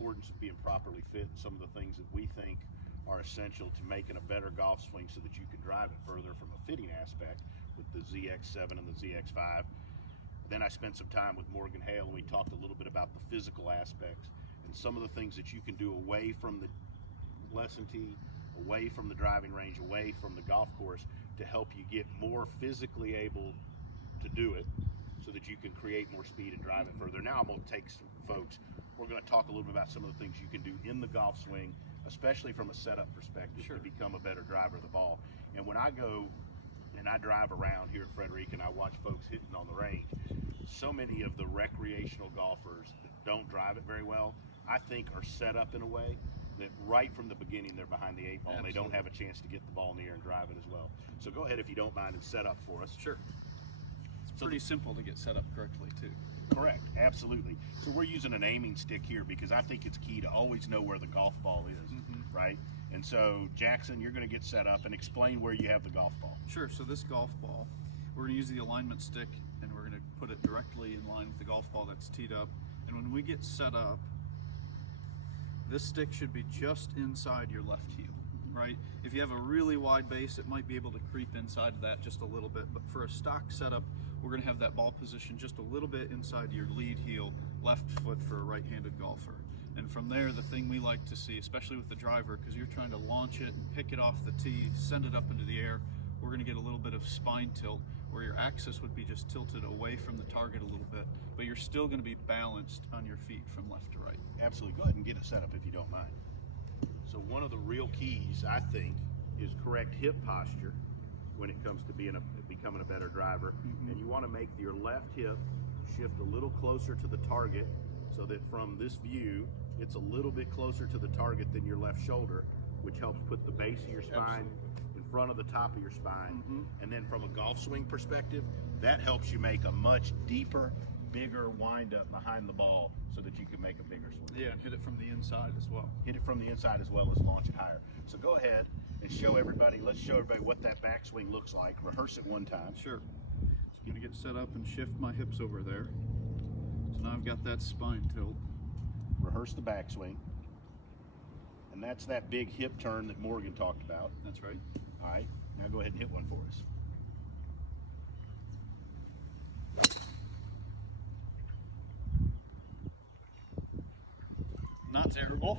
importance of being properly fit and some of the things that we think are essential to making a better golf swing so that you can drive it further from a fitting aspect with the ZX7 and the ZX5. Then I spent some time with Morgan Hale and we talked a little bit about the physical aspects and some of the things that you can do away from the lesson tee, away from the driving range, away from the golf course to help you get more physically able to do it so that you can create more speed and drive it further. Now I'm going to take some folks, we're going to talk a little bit about some of the things you can do in the golf swing, especially from a setup perspective, to become a better driver of the ball. And when I go and I drive around here at Frederica and I watch folks hitting on the range, so many of the recreational golfers that don't drive it very well, I think are set up in a way that right from the beginning they're behind the 8 ball and they don't have a chance to get the ball in the air and drive it as well. So go ahead, if you don't mind, and set up for us. Sure. It's pretty simple to get set up correctly too. Correct, absolutely. So we're using an aiming stick here because I think it's key to always know where the golf ball is, right? And so Jackson, you're going to get set up and explain where you have the golf ball. Sure, so this golf ball, we're going to use the alignment stick and we're going to put it directly in line with the golf ball that's teed up. And when we get set up, this stick should be just inside your left heel, right? If you have a really wide base, it might be able to creep inside of that just a little bit, but for a stock setup, we're gonna have that ball position just a little bit inside your lead heel, left foot for a right-handed golfer. And from there, the thing we like to see, especially with the driver, because you're trying to launch it and pick it off the tee, send it up into the air, we're gonna get a little bit of spine tilt, where your axis would be just tilted away from the target a little bit, but you're still gonna be balanced on your feet from left to right. Absolutely. Go ahead and get it set up if you don't mind. So one of the real keys, I think, is correct hip posture when it comes to becoming a better driver. And you want to make your left hip shift a little closer to the target so that from this view, it's a little bit closer to the target than your left shoulder, which helps put the base of your spine in front of the top of your spine. And then from a golf swing perspective, that helps you make a much deeper, bigger wind up behind the ball so that you can make a bigger swing. Yeah, and hit it from the inside as well. Hit it from the inside as well as launch it higher. So go ahead and show everybody, let's show everybody what that backswing looks like. Rehearse it one time. Sure. Just gonna get set up and shift my hips over there. So now I've got that spine tilt. Rehearse the backswing. And that's that big hip turn that Morgan talked about. That's right. All right, now go ahead and hit one for us. Not terrible.